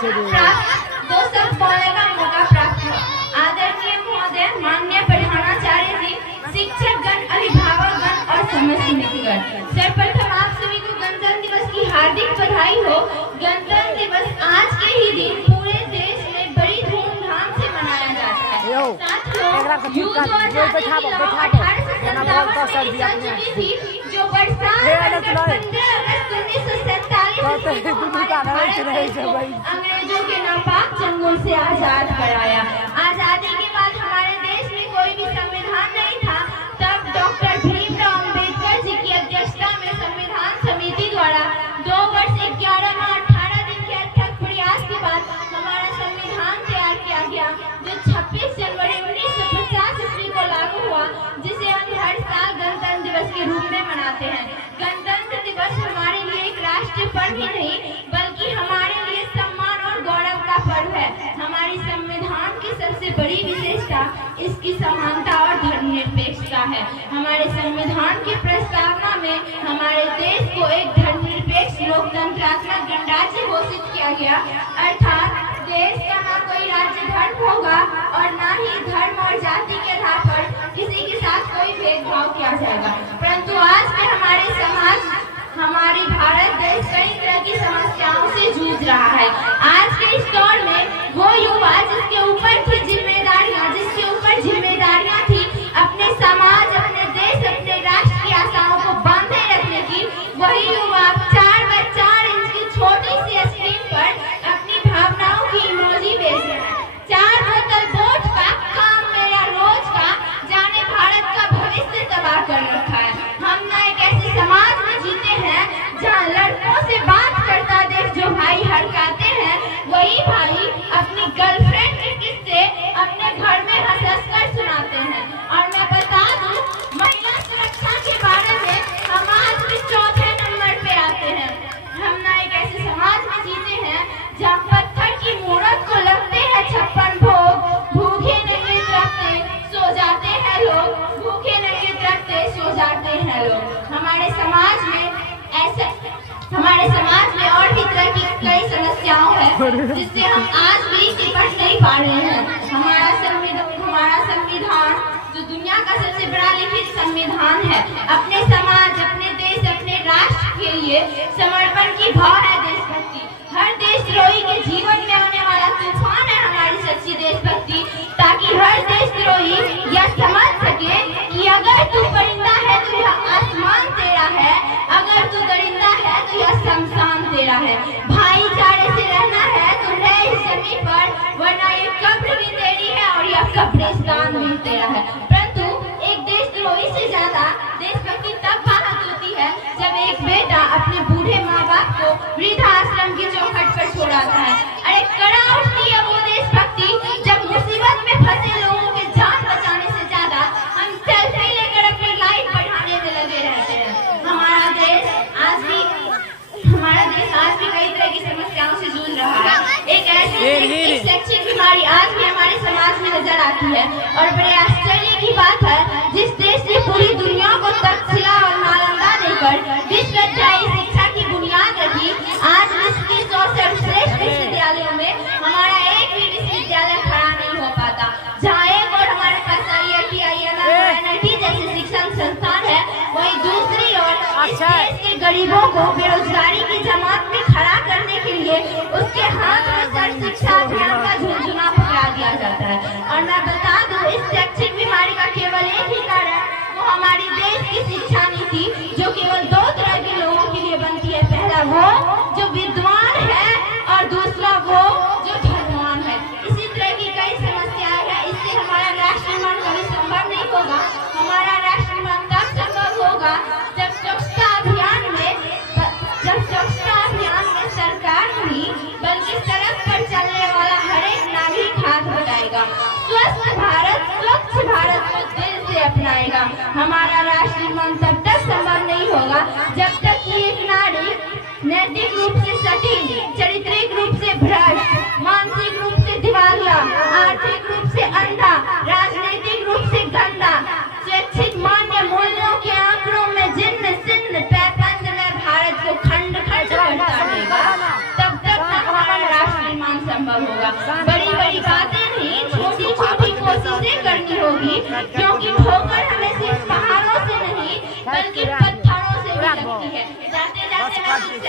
दो शब्द बोलने का मौका प्राप्त हुआ। आदरणीय महोदय, माननीय प्रधानाचार्य जी, शिक्षकगण, अभिभावकगण और समस्त समितिगण, सर्वप्रथम आप सभी को गणतंत्र दिवस की हार्दिक बधाई हो। गणतंत्र दिवस आज के ही दिन पूरे देश में बड़ी धूमधाम से मनाया जाता है। जो बरसात 15 अगस्त 1947 अंग्रेजों के नापाक चंगुल से आजाद कराया। आजादी के बाद हमारे देश में कोई भी संविधान नहीं था। तब डॉक्टर भीमराव अंबेडकर जी की अध्यक्षता में संविधान समिति द्वारा 2 वर्ष 11 माह 18 दिन के अथक प्रयास के बाद हमारा संविधान तैयार किया गया, जो 26 जनवरी 1950 ईस्वी को लागू हुआ, जिसे हम हर साल गणतंत्र दिवस के रूप में मनाते हैं। गणतंत्र दिवस हमारे लिए एक राष्ट्रीय पर्व ही नहीं, बल्कि हमारे लिए सम्मान और गौरव का पर्व है। हमारी संविधान की सबसे बड़ी विशेषता इसकी समानता और धर्मनिरपेक्षता है। हमारे संविधान की प्रस्तावना में हमारे देश को एक धर्मनिरपेक्ष लोकतंत्रात्मक गणराज्य घोषित किया गया, अर्थात देश का ना कोई राज्य धर्म होगा और ना ही धर्म और जाति के आधार पर किसी के साथ कोई भेदभाव किया जाएगा। परंतु आज के हमारे समाज, हमारी भारत देश कई तरह की समस्याओं से जूझ रहा है। आज के इस दौर में वो युवा जिसके ऊपर थी जिम्मेदारियां थी अपने समाज, अपने देश, अपने राष्ट्र की आशाओं को बांधे रखने की, वही युवा 4 बाय 4 इंच की छोटी सी स्क्रीन पर अपनी भावनाओं की इमोजी भेज रहे हैं। 4 बोतल वोट का काम मेरा रोज का, जाने भारत का भविष्य तबाह कर रखा है। हम ना एक ऐसे समाज में जीते हैं जहाँ लड़कों से बात करता देख जो भाई हड़काते हैं, वही भाई अपनी गर्लफ्रेंड के किस्से अपने घर में हंस कर सुनाते हैं। और मैं बता दूं, महिला सुरक्षा के बारे में हम आज भी 4थे नंबर पे आते हैं। हम ना एक ऐसे समाज में जीते हैं जहाँ पत्थर की मूरत को लगते हैं 56 भोग, भूखे नंगे तड़पते सो जाते हैं लोग, भूखे नंगे तड़पते सो जाते हैं लोग। हमारे समाज में और भी तरह की कई समस्याओं है जिससे हम आज भी निपट नहीं पा रहे हैं। हमारा संविधान जो दुनिया का सबसे बड़ा लिखित संविधान है, अपने समाज, अपने देश, अपने राष्ट्र के लिए समर्पण की भाव है देशभक्ति। हर देशद्रोही के जीवन में होने वाला तूफान है हमारी सच्ची देशभक्ति, ताकि हर देशद्रोही यह समझ सके कि अगर तू परिंदा है तो यह आसमान तेरा है, अगर तू दरिंदा है तो यह शमशान तेरा है। भाईचारे से रहना है तो रह इस जमीन पर, वरना ये कब्र भी तेरी है और यह कब्रिस्तान भी तेरा है। परंतु एक देशद्रोही से ज्यादा देशभक्ति तब बात होती है जब एक बेटा अपने बूढ़े माँ बाप को वृद्धाश्रम की चौखट पर छोड़ाता है। अरे कड़ा उठती है वो देशभक्ति जब मुसीबत में फंसे लोगों के जान बचाने से ज्यादा हम सेल्फी लेकर अपनी लाइफ बढ़ाने में लगे रहते हैं। हमारा देश आज भी कई तरह की समस्याओं से जूझ रहा है। एक ऐसी शैक्षिक बीमारी आज भी हमारे समाज में नजर आती है और बड़े आश्चर्य की बात है, जिस देश ने पूरी दुनिया को तक्षशिला और नालंदा देकर विश्वविद्यालय शिक्षा की बुनियाद रखी, आज विश्व के 100 सर्वश्रेष्ठ विश्वविद्यालयों में हमारा एक भी विश्वविद्यालय खड़ा नहीं हो पाता। जहाँ एक और हमारे पास IIT, IIM, NIT जैसे शिक्षण संस्थान है, वही दूसरी ओर इस देश के गरीबों को बेरोजगारी की जमात में खड़ा करने के लिए उसके हाथ में सर्व शिक्षा अभियान का झुनझुना पकड़ा दिया जाता है। और मैं बता दूं, इस शैक्षिक बीमारी का केवल एक ही कारण वो हमारी देश की शिक्षा नीति, जो केवल 2 तरह के लोगों के लिए बनती है। पहला वो जो विद्वान है और दूसरा वो जो धनवान है। इसी तरह की कई समस्याएं हैं। इससे हमारा राष्ट्र निर्माण कभी संभव नहीं होगा। हमारा राष्ट्र निर्माण तब संभव होगा जब स्वच्छता अभियान में सरकार नहीं बल्कि सड़क पर चलने वाला हर एक नागरिक हाथ बढ़ाएगा, स्वस्थ भारत, स्वच्छ भारत को दिल से अपनाएगा। हमारा राष्ट्र निर्माण तब तक संभव नहीं होगा जब तक कि एक नागरिक नैतिक रूप से सटीक, चारित्रिक रूप से भ्रष्ट, मानसिक रूप से दिवालिया, आर्थिक रूप से अंधा, राजनीतिक रूप से गंदा, स्वैच्छिक मान्य मूल्यों के आंकड़ों में जिन्न सिन्न पैपंद में भारत को खंड खंड करता रहेगा, तब तक हमारा राष्ट्र निर्माण संभव होगा। बड़ी बड़ी बातें नहीं, छोटी छोटी कोशिशें करनी होगी, क्योंकि ठोकर हमें सिर्फ पहाड़ों से नहीं बल्कि पत्थरों से भी लगती है। जाते जाते मैं कुछ